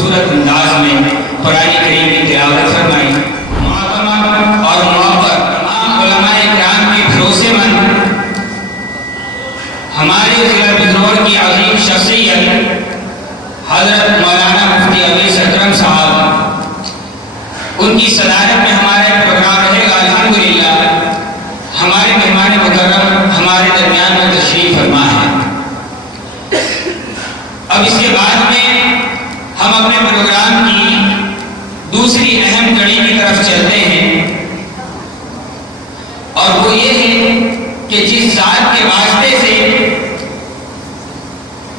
خوبصورت انداز میں قرآن کریم کی تلاوت فرمائی۔ محترم اور معزز تمام علماء کرام کے بھروسے مند ہمارے ضلع بجنور کی عظیم شخصیت حضرت مولانا مفتی اویس اکرم صاحب، ان کی صدارت میں ہمارا ایک پروگرام رہے گا۔ الحمدللہ ہمارے مہمان مکرم ہمارے درمیان میں تشریف فرما ہے۔ اب اس کے بعد میں ہم اپنے پروگرام کی دوسری اہم کڑی کی طرف چلتے ہیں، اور وہ یہ ہے کہ جس ذات کے واسطے سے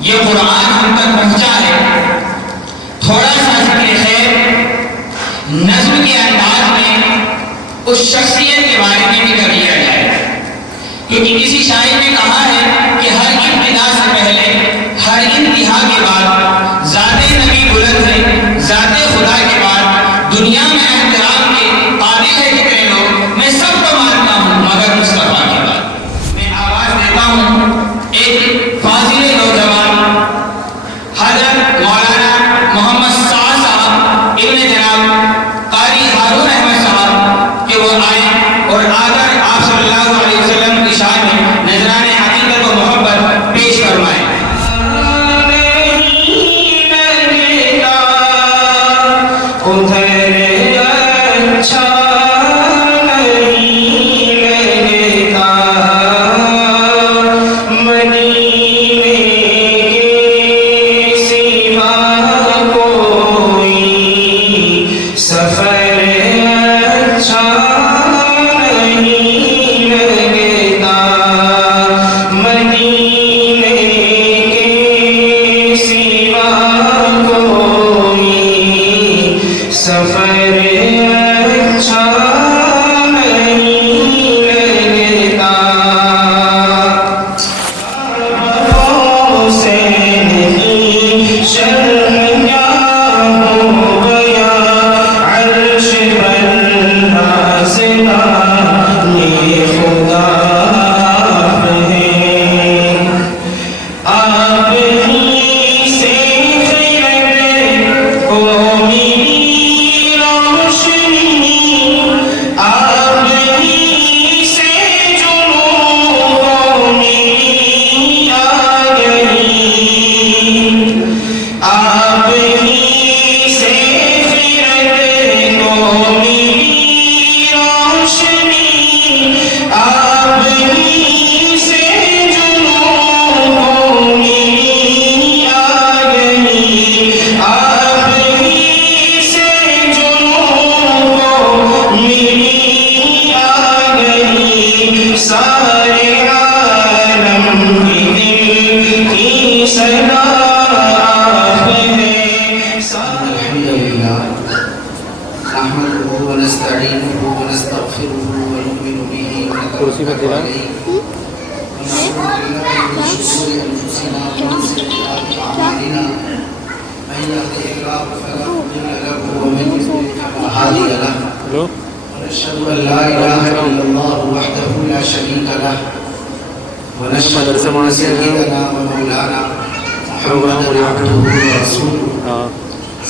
یہ قرآن ہم تک پہنچا ہے، تھوڑا سا ذکر خیر نظم کے انداز میں اس شخصیت کے بارے میں بھی کر لیا جائے، کیونکہ کسی شاعر نے کہا ہے کہ ہر ابتدا سے پہلے ہر انتہا کے بعد ذات نبی بلند ہے، ذات خدا کے بعد دنیا میں احترام کے قابل ہے کتنے لوگ، میں سب کو مانتا ہوں مگر مصطفیٰ کے بعد۔ میں آواز دیتا ہوں ایک فاضل نوجوان حضرت مولانا محمد سعد صاحب ابن جناب قاری ہارون احمد صاحب کہ وہ آئیں اور آگر آپ صلی اللہ علیہ وسلم کی شان میں نذران حقیقت و محبت پیش فرمائیں۔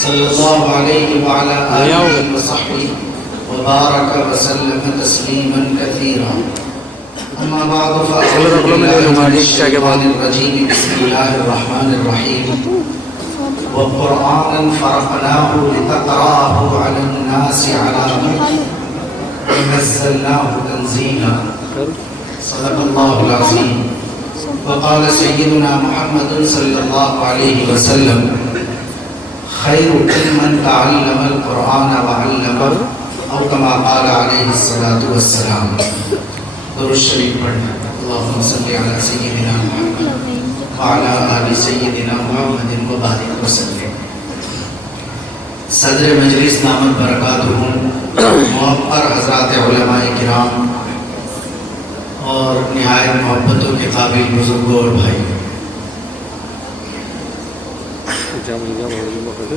صلی اللہ علیہ وعلا آلہ وصحبہ وبارک وسلم تسلیما کثیرا، اما بعد فاعوذ باللہ من الشیطان الرجیم، بسم اللہ الرحمن الرحیم، وقرآنا فرقناہ لتقرأہ علی الناس علی مکث ونزلناہ تنزیلا، صدق اللہ العظیم۔ وقال سیدنا محمد صلی اللہ علیہ وسلم، خیر من تعلم القرآن وعلمہ، او کما قال علیہ الصلاۃ والسلام۔ درود شریف پڑھنا۔ اللہم صلی علی سیدنا محمد وعلی آل سیدنا محمد وبارک وسلم۔ صدر مجلس دامت برکاتہ، موقر حضرات علماء کرام اور نہایت محبتوں کے قابل بزرگوں اور بھائی،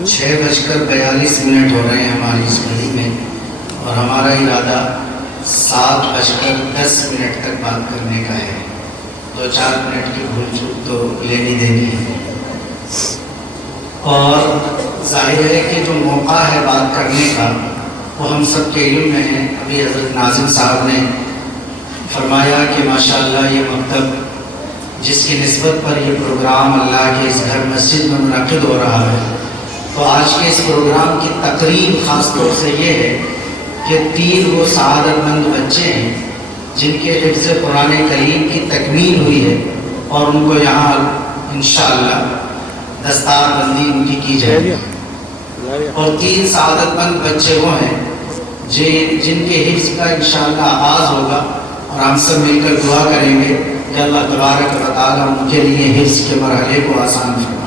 6:42 ہو رہے ہیں ہماری اس گھڑی میں، اور ہمارا ارادہ 7:10 تک بات کرنے کا ہے۔ 2-4 منٹ کی بھول چوک تو لینی دینی ہے، اور ظاہر ہے کہ جو موقع ہے بات کرنے کا وہ ہم سب کے علم میں ہے. ابھی حضرت ناظم صاحب نے فرمایا کہ ماشاءاللہ یہ مکتب جس کی نسبت پر یہ پروگرام اللہ کے اس گھر مسجد میں منعقد ہو رہا ہے، تو آج کے اس پروگرام کی تقریب خاص طور سے یہ ہے کہ 3 وہ سعادت مند بچے ہیں جن کے حفظ قرآن کریم کی تکمیل ہوئی ہے اور ان کو یہاں انشاءاللہ دستار بندی ان کی جائے گی. اور 3 سعادت مند بچے وہ ہیں جن کے حفظ کا انشاءاللہ آغاز ہوگا اور ہم سب مل کر دعا کریں گے کہ اللہ تبارک و تعالیٰ ان کے لیے حفظ کے مرحلے کو آسان فرمائے.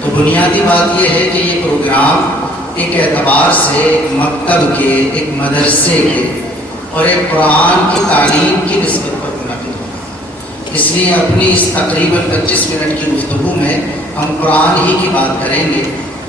تو بنیادی بات یہ ہے کہ یہ پروگرام ایک اعتبار سے ایک مکتب کے، ایک مدرسے کے اور ایک قرآن کی تعلیم کی نسبت پر منعقد ہوگا. اس لیے اپنی اس تقریباً 25 منٹ کی گفتگو میں ہم قرآن ہی کی بات کریں گے.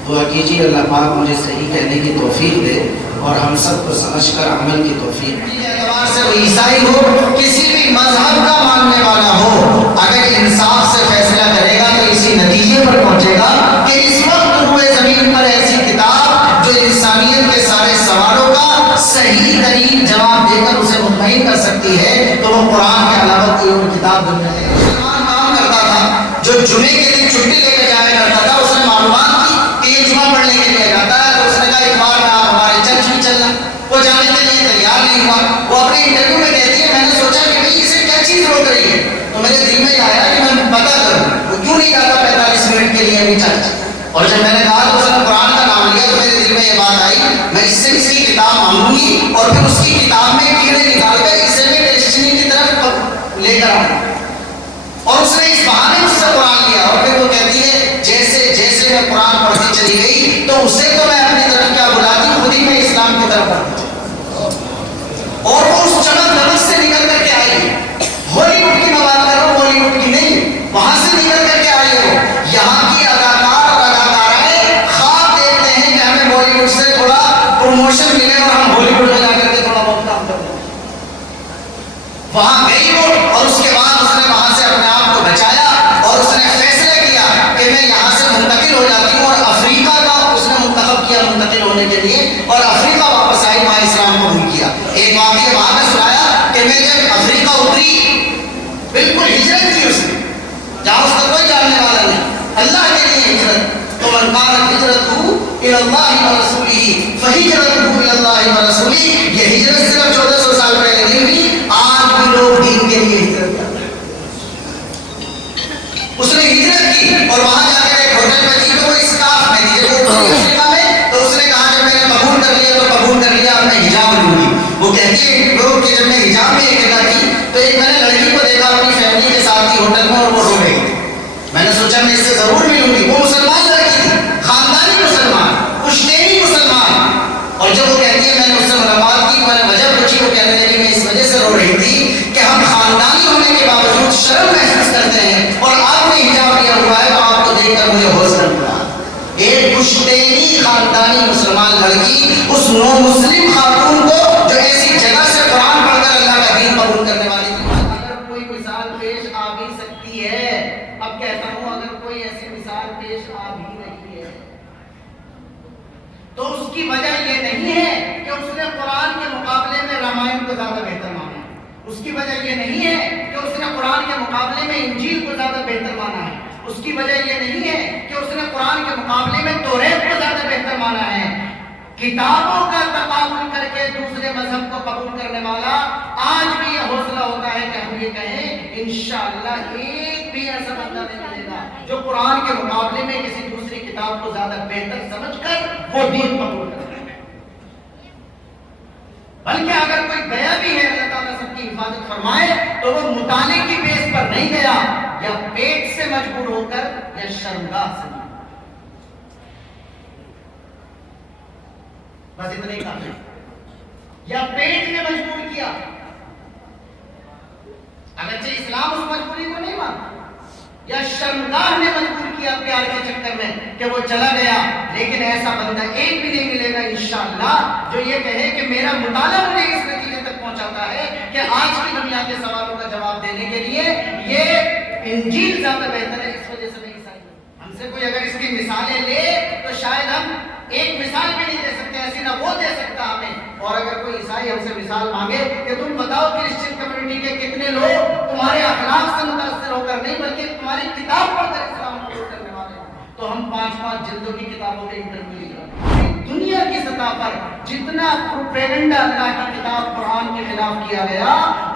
دعا کیجیے اللہ پاک مجھے صحیح کہنے کی توفیق دے اور ہم سب کو سمجھ کر عمل کی توفیق دے. اعتبار سے وہ عیسائی ہو، کسی بھی مذہب کا ماننے والا ہو، اگر انصاف سے فیصلہ کرے گا تو اسی نتیجے پر پہنچے گا کہ اس وقت روئے زمین پر ایسی کتاب جو انسانیت کے سارے سوالوں کا صحیح ترین جواب دے کر اسے مطمئن کر سکتی ہے تو وہ قرآن کے علاوہ کوئی اور کتاب دنیا میں مسلمان کام کرتا تھا جو جمعے کے دن چھٹی لے کے جایا کرتا تھا. اس نے معلومات کی کہ یہ جمعہ پڑھنے کے لیے جاتا ہے تو اس نے کہا اتوار میں آپ ہمارے چرچ بھی چلنا. وہ جانے کے لیے تیار نہیں ہوا. وہ اپنے انٹرویو میں کہتی ہے میں نے سوچا کہ بھئی اسے کیا چیز روک رہی ہے تو میرے دل میں آیا کہ میں پتہ کروں وہ کیوں نہیں جاتا 45 منٹ کے لیے ابھی چرچ. اور جب میں نے کہا تو اس نے قرآن کا نام لیا تو میرے دل میں یہ بات آئی میں اس سے اس کی کتاب مانگوں گی اور پھر اس کی کتاب میں کیڑے نکال کر اسے میں ڈیسٹنی کی طرف لے کر آؤں. اور اس نے اس بہانے مجھ سے قرآن لیا اور پھر وہ کہتی ہے جیسے جیسے میں قرآن پڑھتی چلی گئی تو اسے تو میں اپنی طرف کیا بلاتی خود ہی میں اسلام کی طرف پڑھتی اور وہ اس چمک دمک سے نکل کر کے آئی. ہالی ووڈ کی میں بات کر رہا ہوں، بالی ووڈ کی نہیں. وہاں سے نکل کر کے آئی ہو. یہاں کی اداکار اور اداکارائیں خواب دیکھتے ہیں کہ ہمیں بالی ووڈ سے تھوڑا پروموشن ملے اور ہم ہالی ووڈ میں جا کر کے تھوڑا بہت کام کرتے ہیں. وہاں گئی وہ اور اس کے بعد اس نے وہاں سے اپنے آپ کو بچایا اور اس نے فیصلہ کیا کہ میں یہاں سے منتقل ہو جاتی ہوں. اور افریقہ کا اس نے منتخب کیا منتقل ہونے کے لیے اور افریقہ واپس آئی، وہاں اسلام قبول کیا. ایک واقعہ وہاں کا سنایا کہ میں جب افریقہ اتری بالکل ہجرت کی اس نے جہاں اس کا کوئی جاننے والا نہیں، اللہ کے لیے ہجرت. تو من کانت ہجرتہ الی اللہ ورسولہ فہجرتہ الی اللہ ورسولہ. یہ ہجرت صرف 1400 سال پہلے نہیں ہوئی، آج بھی لوگ دین کے لیے ہجرت کرتے ہیں. اس نے ہجرت کی اور وہاں جا کر ایک ہوٹل میں تھی تو وہ اسٹاف میں تھی افریقہ میں. تو اس نے کہا جب میں نے قبول کر لیا تو قبول کر لیا اب میں حجاب لوں گی. وہ کہتی ہے کہ جب میں حجاب میں ایک جگہ تھی تو ایک میں نے لڑکی کو دیکھا اپنی فیملی کے ساتھ ہی ہوٹل میں اور وہ رو رہی تھی. میں نے سوچا میں اس سے ضرور ملوں گی. وہ مسلمان لڑکی تھی، خاندانی مسلمان، پشتینی مسلمان. اور جب وہ کہتی ہے میں نے اس سے ملاقات کی، میں نے وجہ پوچھی، وہ کہنے لگی میں اس وجہ سے رو رہی تھی کہ ہم خاندانی ہونے کے باوجود شرم محسوس کرتے ہیں اور آپ نے حجاب لیا ہوا ہے تو آپ کو دیکھ کر مجھے حوصلہ ملا. ایک پشتینی خاندانی مسلمان لڑکی اس نو مسلم خاتون کو جو ایسی جگہ سے قرآن پڑھ کر اللہ کا دین قبول کرنے والی تھی. اگر کوئی مثال پیش آ بھی سکتی ہے، اب کہتا ہوں اگر کوئی ایسی مثال پیش آ بھی رہی ہے تو اس کی وجہ یہ نہیں ہے کہ اس نے قرآن کے مقابلے میں رامائن کو زیادہ بہتر مانا ہے. اس کی وجہ یہ نہیں ہے کہ اس نے قرآن کے مقابلے میں انجیل کو زیادہ بہتر مانا ہے. اس کی وجہ یہ نہیں ہے کہ اس نے قرآن کے مقابلے میں توریت کو زیادہ بہتر مانا ہے. کتابوں کا تقابل کر کے دوسرے مذہب کو قبول کرنے والا آج بھی یہ حوصلہ ہوتا ہے کہ ہم یہ کہیں انشاءاللہ ایک بھی ایسا بندہ نہیں ملے گا جو قرآن کے مقابلے میں کسی دوسری کتاب کو زیادہ بہتر سمجھ کر وہ دین قبول کرے. بلکہ اگر کوئی گیا بھی ہے اللہ تعالیٰ سب کی حفاظت فرمائے تو وہ مطالعے کی بیس پر نہیں گیا یا پیٹ سے مجبور ہو کر یا شرمگاہ سے. بس اتنے ہی کافی. یا پیٹ نے مجبور کیا، اگرچہ اسلام اس مجبوری کو نہیں مانتا، یا شرمگاہ نے مجبور کیا پیار کے چکر میں کہ وہ چلا گیا. لیکن ایسا بندہ ایک بھی نہیں ملے گا انشاءاللہ جو یہ کہے کہ میرا مطالعہ مجھے اس نتیجے تک پہنچاتا ہے کہ آج کی دنیا کے سوالوں کا جواب دینے کے لیے یہ انجیل زیادہ بہتر ہے، اس وجہ سے میں عیسائی ہوں. ہم سے کوئی اگر اس کی مثالیں لے تو شاید ہم ایک مثال بھی نہیں دے سکتے، ایسی نہ وہ دے سکتا ہمیں. اور اگر کوئی عیسائی ہم سے مثال مانگے کہ تم بتاؤ کرسچن کمیونٹی کے کتنے لوگ تمہارے اخلاق سے متاثر ہو کر نہیں بلکہ تمہاری کتاب پڑھ کر اسلام قبول کرنے والے ہیں، تو ہم 5 جلدوں کی کتابوں کے انٹرویو لے کر دنیا کی سطح پر جتنا پروپیگنڈا اللہ کی کتاب قرآن کے خلاف کیا گیا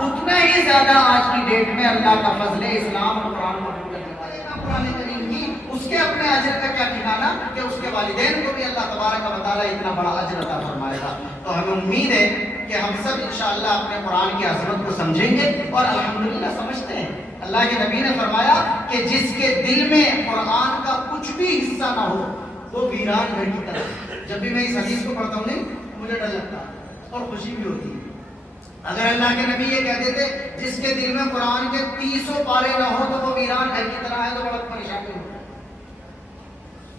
اتنا ہی زیادہ آج کی ڈیٹ میں اللہ کا فضل اسلام اور قرآن قبول کرنے والے کا قرآن کریم کی اس کے اپنے اجر کا کیا ٹھکانا کہ اس کے والدین کو بھی اللہ تبارک و تعالیٰ اتنا بڑا اجر عطا فرمائے گا. تو ہمیں امید ہے کہ ہم سب انشاءاللہ اپنے قرآن کی عظمت کو سمجھیں گے اور الحمدللہ سمجھتے ہیں. اللہ کے نبی نے فرمایا کہ جس کے دل میں قرآن کا کچھ بھی حصہ نہ ہو وہ ویران گھر کی طرح. جب بھی میں اس حدیث کو پڑھتا ہوں نہیں مجھے ڈر لگتا اور خوشی بھی ہوتی ہے. اگر اللہ کے نبی یہ کہتے تھے جس کے دل میں قرآن کے 300 پارے نہ ہو تو وہ ویران گھر کی طرح ہے تو بڑا پریشانی ہوتی.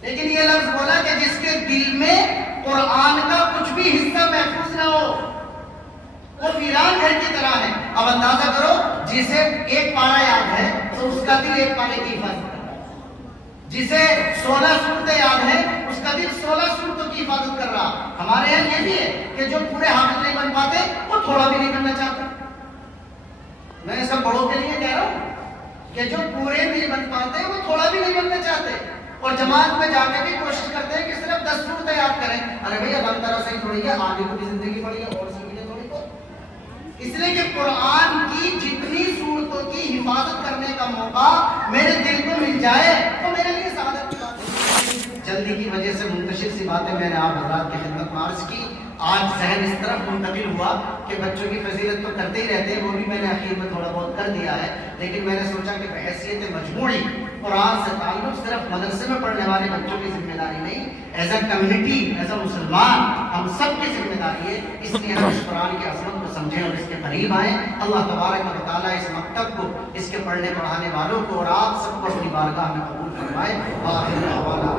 لیکن یہ لفظ بولا کہ جس کے دل میں قرآن کا کچھ بھی حصہ محفوظ نہ ہو وہ ویران گھر کی طرح ہے. اب اندازہ کرو جسے ایک پارا یاد ہے تو اس کا دل ایک پارے کی حفاظت کر رہا ہے. جسے 16 سورتیں یاد ہیں اس کا دل 16 سورتوں کی حفاظت کر رہا. ہمارے یہاں یہ بھی ہے کہ جو پورے حافظ نہیں بن پاتے وہ تھوڑا بھی نہیں بننا چاہتے. میں سب بڑوں کے لیے کہہ رہا ہوں کہ جو پورے نہیں بن پاتے وہ تھوڑا بھی نہیں بننا چاہتے اور جماعت میں جا کے بھی کوشش کرتے ہیں کہ صرف 10 سورتیں یاد کریں. ارے بھائی اب ہم طرح سے ہی تھوڑی ہے آگے کو بھی زندگی پڑی ہے اور سیکھنے تھوڑی کو. اس لیے کہ قرآن کی جتنی صورتوں کی حفاظت کرنے کا موقع میرے دل کو مل جائے تو میرے لیے سعادت کی بات ہے. جلدی کی وجہ سے منتشر سی باتیں میں نے آپ حضرات کی خدمت میں عرض کی. آج ذہن اس طرف منتقل ہوا کہ بچوں کی فضیلت تو کرتے ہی رہتے ہیں، وہ بھی میں نے اخیر میں تھوڑا بہت کر دیا ہے، لیکن میں نے سوچا کہ بحیثیت مجموعی قرآن سے تعلق صرف مدرسے میں پڑھنے والے بچوں کی ذمہ داری نہیں، as a community as a مسلمان ہم سب کی ذمہ داری ہے. اس لیے ہم اس قرآن کی عظمت کو سمجھیں اور اس کے قریب آئیں. اللہ تبارک و تعالیٰ اس مکتب کو، اس کے پڑھنے پڑھانے والوں کو اور آپ سب کو اپنی بارگاہ میں قبول فرمائے. آخر دعوانا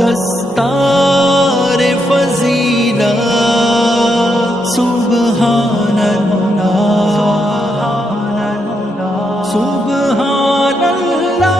دستار فضیلت سبحان اللہ سبحان اللہ.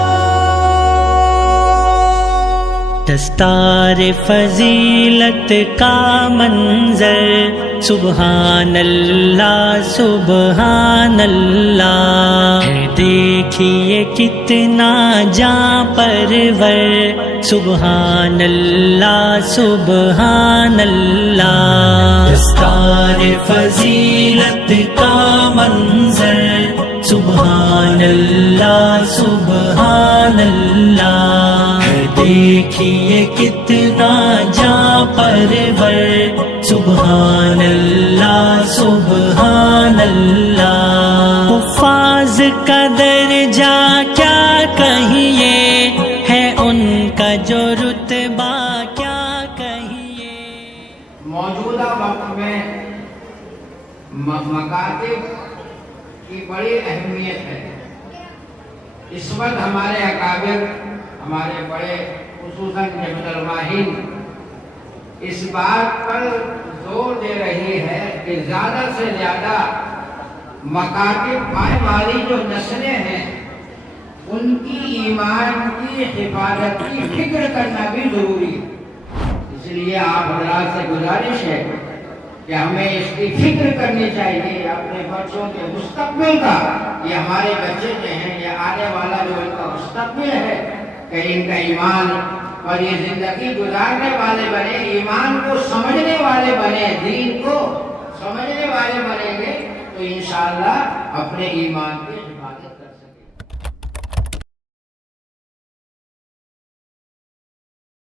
دستار فضیلت کا منظر سبحان اللہ سبحان اللہ ہے. دیکھیے کتنا جاں پرور سبحان اللہ سبحان اللہ. دستار فضیلت کا منظر سبحان اللہ سبحان اللہ ہے. دیکھیے کتنا جاں پرور سبحان اللہ سبحان اللہ. حفاظ کا درجہ کیا کہیے ہے ان کا جو رتبہ کیا کہیے. موجودہ وقت میں مکاتب کی بڑی اہمیت ہے. اس وقت ہمارے اکابر، ہمارے بڑے خصوصاً جمع الماہین اس بات پر زور دے رہی ہے کہ زیادہ سے زیادہ مکاتب پائے والی جو نسلیں ہیں ان کی ایمان کی حفاظت کی فکر کرنا بھی ضروری ہے. اس لیے آپ حضرات سے گزارش ہے کہ ہمیں اس کی فکر کرنی چاہیے اپنے بچوں کے مستقبل کا. یہ ہمارے بچے جو ہیں یہ آنے والا جو ان کا مستقبل ہے کہ ان کا ایمان اور یہ زندگی گزارنے والے بنے، ایمان کو سمجھنے والے بنے، دین کو سمجھنے والے بنیں گے تو انشاءاللہ اپنے ایمان کے